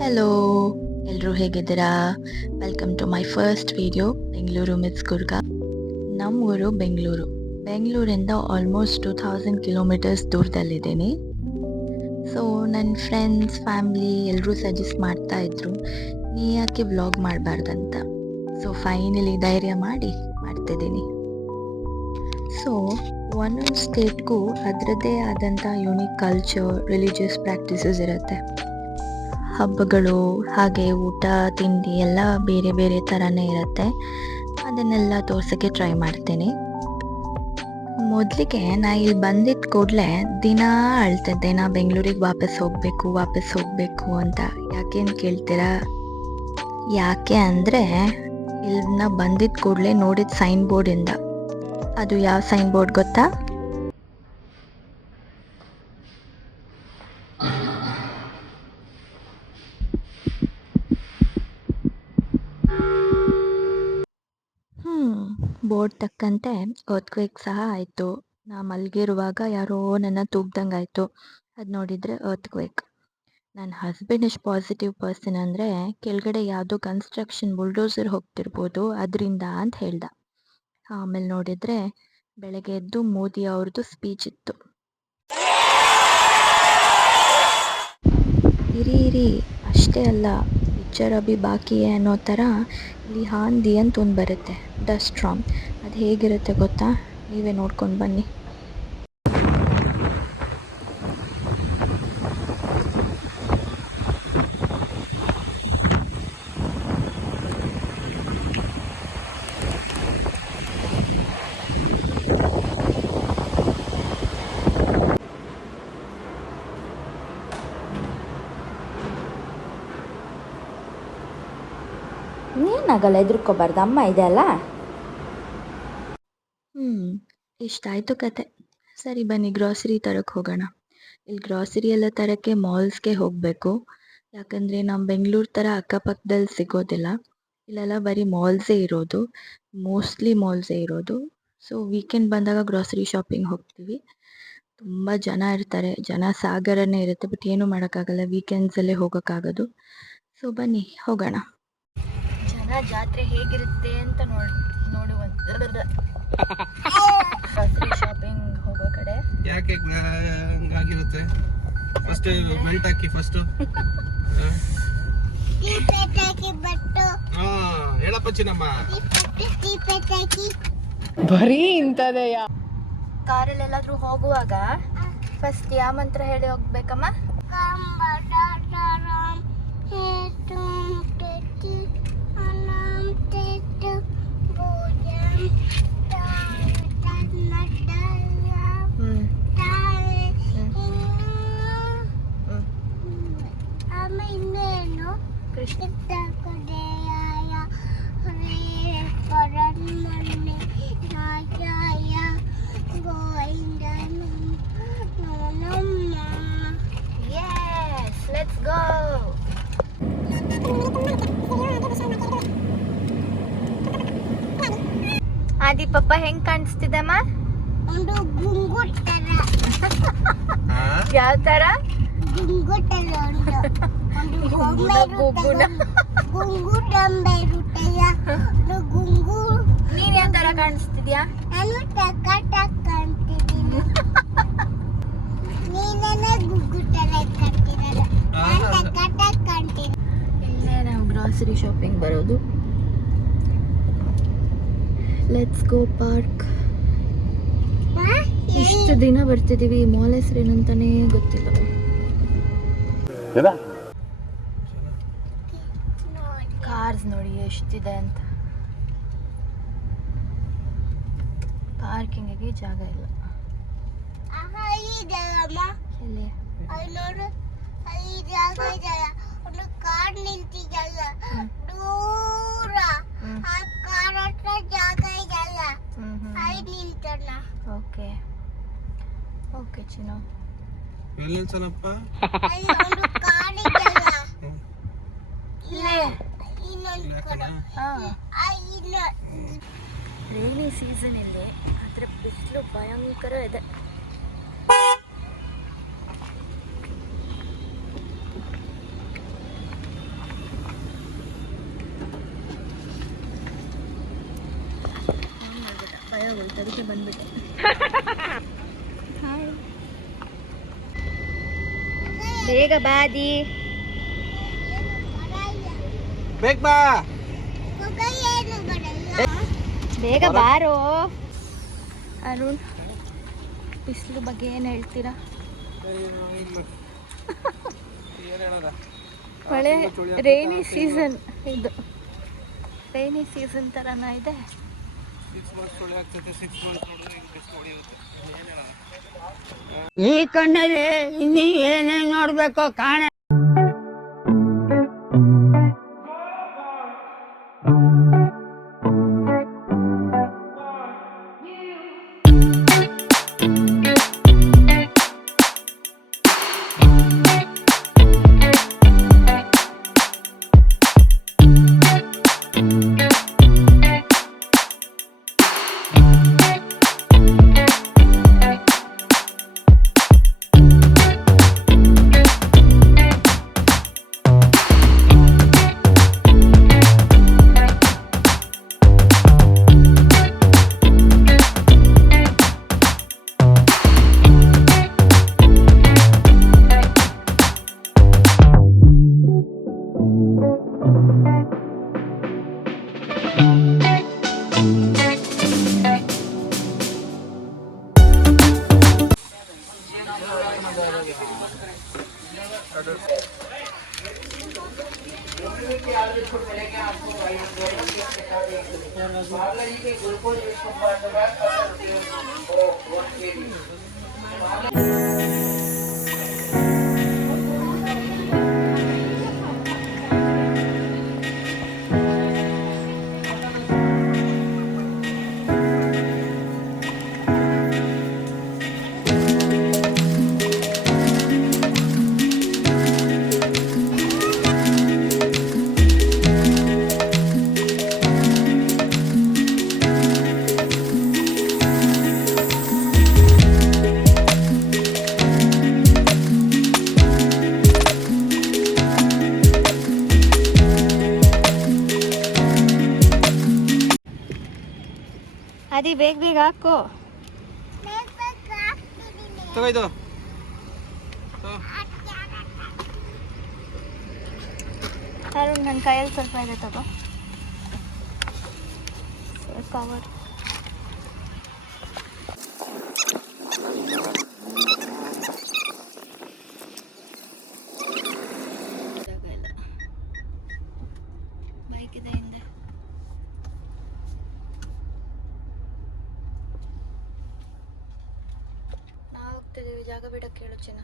Hello, ಎಲ್ಲರೂ ಹೇಗಿದ್ದೀರಾ? Welcome to my first video Bengaluru miss ಗುರ್ಗ. ನಮ್ಮ ಊರು ಬೆಂಗಳೂರಿಂದ ಆಲ್ಮೋಸ್ಟ್ 2000 ಕಿಲೋಮೀಟರ್ಸ್ ದೂರದಲ್ಲಿದ್ದೀನಿ. ಸೊ ನನ್ನ ಫ್ರೆಂಡ್ಸ್, ಫ್ಯಾಮ್ಲಿ ಎಲ್ಲರೂ ಸಜೆಸ್ಟ್ ಮಾಡ್ತಾ ಇದ್ರು, ನೀ ಯಾಕೆ ವ್ಲಾಗ್ ಮಾಡಬಾರ್ದಂತ. ಸೊ ಫೈನಲಿ ಧೈರ್ಯ ಮಾಡಿ ಮಾಡ್ತಿದ್ದೀನಿ. ಸೊ ಒಂದೊಂದು ಸ್ಟೇಟ್ಗೂ ಅದರದ್ದೇ ಆದಂಥ ಯುನೀಕ್ ಕಲ್ಚರ್, ರಿಲಿಜಿಯಸ್ ಪ್ರಾಕ್ಟೀಸಸ್ ಇರುತ್ತೆ. ಹಬ್ಬಗಳು ಹಾಗೆ ಊಟ ತಿಂಡಿ ಎಲ್ಲ ಬೇರೆ ಬೇರೆ ಥರನೇ ಇರುತ್ತೆ. ಅದನ್ನೆಲ್ಲ ತೋರ್ಸೋಕ್ಕೆ ಟ್ರೈ ಮಾಡ್ತೀನಿ. ಮೊದಲಿಗೆ ನಾ ಇಲ್ಲಿ ಬಂದಿದ್ದ ಕೂಡಲೇ ದಿನ ಅಳ್ತಿದ್ದೆ, ನಾ ಬೆಂಗಳೂರಿಗೆ ವಾಪಸ್ ಹೋಗಬೇಕು ಅಂತ. ಯಾಕೇನು ಕೇಳ್ತೀರಾ? ಯಾಕೆ ಅಂದರೆ ಇಲ್ಲಿ ನಾ ಬಂದಿದ್ದ ಕೂಡಲೇ ನೋಡಿದ ಸೈನ್ ಬೋರ್ಡಿಂದ. ಅದು ಯಾವ ಸೈನ್ ಬೋರ್ಡ್ ಗೊತ್ತಾ? ಬೋರ್ಡ್ ತಕ್ಕಂತೆ ಅರ್ತ್ಕ್ವೇಕ್ ಸಹ ಆಯಿತು. ನಾ ಮಲಗಿರುವಾಗ ಯಾರೋ ನನ್ನ ತೂಗ್ದಂಗೆ ಆಯಿತು. ಅದು ನೋಡಿದರೆ ಅರ್ತ್ಕ್ವೇಕ್. ನನ್ನ ಹಸ್ಬೆಂಡ್ ಎಷ್ಟು ಪಾಸಿಟಿವ್ ಪರ್ಸನ್ ಅಂದರೆ, ಕೆಳಗಡೆ ಯಾವುದೋ ಕನ್ಸ್ಟ್ರಕ್ಷನ್ ಬುಲ್ಡೋಸರ್ ಹೋಗ್ತಿರ್ಬೋದು ಅದರಿಂದ ಅಂತ ಹೇಳ್ದ. ಆಮೇಲೆ ನೋಡಿದರೆ ಬೆಳಗ್ಗೆ ಎದ್ದು ಮೋದಿ ಅವ್ರದ್ದು ಸ್ಪೀಚ್ ಇತ್ತು. ಇರಿ ಅಷ್ಟೇ ಅಲ್ಲ, ಪಿಕ್ಚರ್ ಅಭಿ ಬಾಕಿ ಅನ್ನೋ ಥರ ಇಲ್ಲಿ ಹಾಂದಿ ಅಂತ ಒಂದು ಬರುತ್ತೆ, ಡಸ್ಟ್ ಸ್ಟಾರ್ಮ್. ಅದು ಹೇಗಿರುತ್ತೆ ಗೊತ್ತಾ? ನೀವೇ ನೋಡ್ಕೊಂಡು ಬನ್ನಿ. ಏನಾಗಲ್ಲ, ಹೆದರ್ಕೋಬಾರ್ದು, ಅಮ್ಮ ಇದೆ ಅಲ್ಲ. ಇಷ್ಟಾಯಿತು ಕತೆ. ಸರಿ ಬನ್ನಿ ಗ್ರಾಸರಿ ತರಕ್ಕೆ ಹೋಗೋಣ. ಇಲ್ಲಿ ಗ್ರಾಸರಿ ಎಲ್ಲ ತರಕ್ಕೆ ಮಾಲ್ಸ್ಗೆ ಹೋಗಬೇಕು. ಯಾಕಂದರೆ ನಮ್ಮ ಬೆಂಗಳೂರು ಥರ ಅಕ್ಕಪಕ್ಕದಲ್ಲಿ ಸಿಗೋದಿಲ್ಲ. ಇಲ್ಲೆಲ್ಲ ಬರೀ ಮಾಲ್ಸೇ ಇರೋದು, ಮೋಸ್ಟ್ಲಿ ಮಾಲ್ಸೇ ಇರೋದು. ಸೊ ವೀಕೆಂಡ್ ಬಂದಾಗ ಗ್ರಾಸರಿ ಶಾಪಿಂಗ್ ಹೋಗ್ತೀವಿ. ತುಂಬ ಜನ ಇರ್ತಾರೆ, ಜನ ಸಾಗರನೇ ಇರುತ್ತೆ. ಬಟ್ ಏನೂ ಮಾಡೋಕ್ಕಾಗಲ್ಲ, ವೀಕೆಂಡ್ಸಲ್ಲೇ ಹೋಗೋಕ್ಕಾಗೋದು. ಸೊ ಬನ್ನಿ ಹೋಗೋಣ. ಜನ ಜಾತ್ರೆ ಹೇಗಿರುತ್ತೆ ಅಂತ ನೋಡುವಂತ ಗ್ರಾಸರಿ ಶಾಪಿಂಗ್ ಹೋಗೋ ಕಡೆ. ಯಾಕೆ ಹಂಗಾಗಿರುತ್ತೆ? ಫಸ್ಟ್ ಮೆಲ್ಟ್ ಹಾಕಿ, ಫಸ್ಟ್ ಹೇಳಪ್ಪ ಚಿನ್ನಮ್ಮ. ಬರೀ ಇಂಥದೆಯಾ? ಕಾರಲ್ಲಿ ಎಲ್ಲಾದ್ರೂ ಹೋಗುವಾಗ ಫಸ್ಟ್ ಯಾವ ಮಂತ್ರ ಹೇಳಿ ಹೋಗ್ಬೇಕಮ್ಮ? ಕೃಷ್ಣ. Yes, let's go. ಆದಿ ಪಪ್ಪ ಹೆಂಗ್ ಕಾಣಿಸ್ತಿದಮ್ಮ? ಒಂದು ಗುಂಗುಟ್ ತರ. ಯಾವ ತರ? ಗುಂಗುಟ್ ತರ ಒಂದು ಗುಂಗುಟಂಬೆ ಇರುತ್ತೆಯ ಒಂದು ಗುಂಗು. ನೀನ್ ಯಾವ ತರ ಕಾಣಿಸ್ತಿದ್ಯಾ? ನಾನು ಟಕ ಟಕ್ ಕಾಣ್ತಿದ್ದೀನಿ. ನೀನೇ ಗುಂಗು ತರ ಕಾಣ್ತಿರಲ್ಲ, ನಾನು ಟಕ ಟಕ್ ಕಾಣ್ತೀನಿ. ಇಲ್ಲೇ ನಾವು ಗ್ರಾಸರಿ ಶಾಪಿಂಗ್ ಬರೋದು. Let's go park. ಇಷ್ಟು ದಿನ ಬರ್ತಿದೀವಿ, ಮಾಲ್ ಹೆಸರೇನಂತಾನೆ ಗೊತ್ತಿಲ್ಲ. ಕಾರ್ಸ್ ನೋಡಿ ಎಷ್ಟಿದೆ ಅಂತ. ಪಾರ್ಕಿಂಗಿಗೆ ಜಾಗ ಇಲ್ಲ. ಎಲ್ಲಿ? ನೋಡು, ಅಲ್ಲಿ ಜಾಗ ಇದೆಯಲ್ಲ, ಒಂದು ಕಾರ್ ನಿಂತಿದೆಯಲ್ಲ ದೂರ, ಆ ಕಾರ್ ಹತ್ರ ಜಾಗ ಇದೆಯಲ್ಲ, ಅಲ್ಲಿ ನಿಂತಲ್ಲ. ಓಕೆ ಓಕೆ ಚಿನ್ನು. ಎಲ್ಲಿ ನಿಲ್ಸನಪ್ಪ? ಅಲ್ಲಿ ಒಂದು ಕಾರ್ ಇದೆಯಲ್ಲ, ಇಲ್ಲೇ ಇನ್ನೊಂದು ಕಡೆ. ರೈನಿ ಸೀಸನ್ ಇಲ್ಲಿ, ಆದರೆ ಬಿಸಿಲು ಭಯಂಕರ ಇದೆ. ಆಗೋಯ್ತು, ಅದಕ್ಕೆ ಬಂದ್ಬಿಟ್ಟೆ. ಹಾಯ್, ಬೇಗ ಬಾದಿ. ಬೇಗ ಬಾ. ಬೇಗ ಬಾರೋ. ಅರುಣ್, ಬಿಸಿಲು ಬಗ್ಗೆ ಏನು ಹೇಳ್ತೀರಾ? ಮಳೆ, ರೈನಿ ಸೀಸನ್ ಇದು. ರೈನಿ ಸೀಸನ್ ಥರನ ಇದೆ. 6 months ಚಳಿ ಆಗ್ತೈತೆ, 6 months ನೋಡಿದ್ರೆ ಈಗ ಬಿಸಿಲು ಹೊಡೆಯುತ್ತೆ. ಏನು ಹೇಳೋಣ? ಈ ಕಣ್ಣಲ್ಲಿ ಇನ್ನೀ ಏನೇನ್ ನೋಡ್ಬೇಕೋ ಕಾಣೆ. ಅದಿ ಬೇಗ ಬೇಗ ಹಾಕು. ತಗೋ ಇದು. ಅರುಣ್, ನನ್ನ ಕೈಯಲ್ಲಿ ಸ್ವಲ್ಪ ಇದೆ, ತಗೋ ಕವರ್. ಬೈಕ್ ಇದೆ ಹಿಂದೆ. ನಾವು ಹೋಗ್ತಿದ್ದೀವಿ, ಜಾಗ ಬಿಡಕ್ಕೆ ಹೇಳು ಚಿನ್ನ.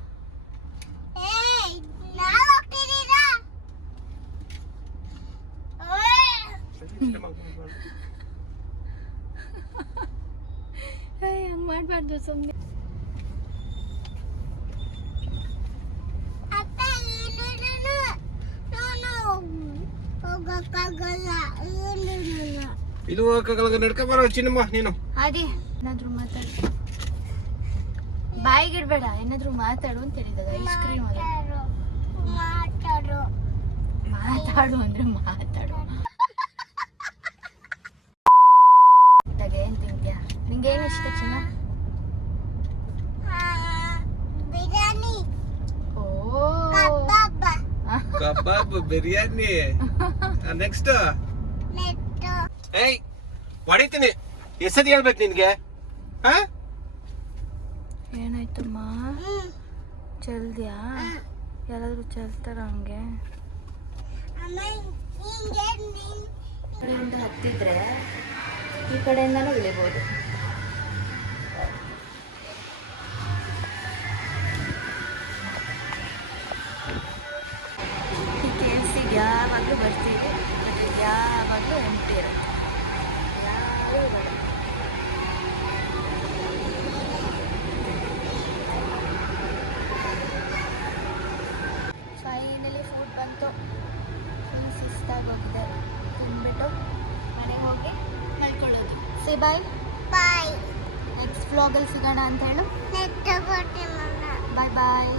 ಹಂಗೆ ಮಾಡಬಾರ್ದು ಸುಮ್ಮನೆ. ಇದು ಹೋಗಕ್ಕಾಗಲ್ಲ, ನಡ್ಕೊ ಬರೋ ಚಿನ್ನಮ್ಮ ನೀನು. ಆದಿ, ಏನಾದ್ರು ಮಾತಾಡು, ಬಾಯಿಗೆ ಇಡ್ಬೇಡ, ಏನಾದ್ರು ಮಾತಾಡು ಅಂತ ಹೇಳಿದಾಗ. ಐಸ್ ಕ್ರೀಮ್ ಅಲ್ಲ, ಮಾತಾಡು ಅಂದ್ರೆ ಮಾತಾಡು. ಏನ್ ತಿಂತ್ಯಾ? ನಿಂಗೆ ಏನು ಇಷ್ಟ ಚಿನ್ನ? ಬಿರಿಯಾನಿ. ಓ, ಕಬಾಬ್, ಬಿರಿಯಾನಿ. ನೆಕ್ಸ್ಟ್ ಏಯ್ ಹೊಡಿತೀನಿ, ಎಸದಿ ಹೇಳ್ಬೇಕು ನಿನ್ಗೆ. ಏನಾಯ್ತಮ್ಮ? ಚಲ್ದ್ಯಾ? ಯಾರಾದ್ರೂ ಚಲ್ತಾರ ಹಂಗೆ? ಕಡೆಯಿಂದ ಹತ್ತಿದ್ರೆ ಈ ಕಡೆಯಿಂದನೂ ಇಳಿಬೋದು. ಈ KFCಗೆ ಯಾವಾಗಲೂ ಬರ್ತೀವಿ, ಮತ್ತು ಯಾವಾಗಲೂ ಎಂಟಿ ಇರುತ್ತೆ. ಯಾರೂ ಬೇಡ. ಫೈನಲಿ ಫುಡ್ ಬಂತು. ಫುಲ್ ಸುಸ್ತಾಗೋಗಿದೆ. ತಿಂದ್ಬಿಟ್ಟು ಮನೆಗೆ ಹೋಗಿ ಮಲ್ಕೊಳ್ಳೋದು. ಸೇ ಬಾಯ್. ಬಾಯ್. ನೆಕ್ಸ್ಟ್ ವ್ಲಾಗಲ್ಲಿ ಸಿಗೋಣ ಅಂತ ಹೇಳು. ನೆಕ್ಸ್ಟ್ ಬರ್ತೀನಿ. ಬಾಯ್ ಬಾಯ್.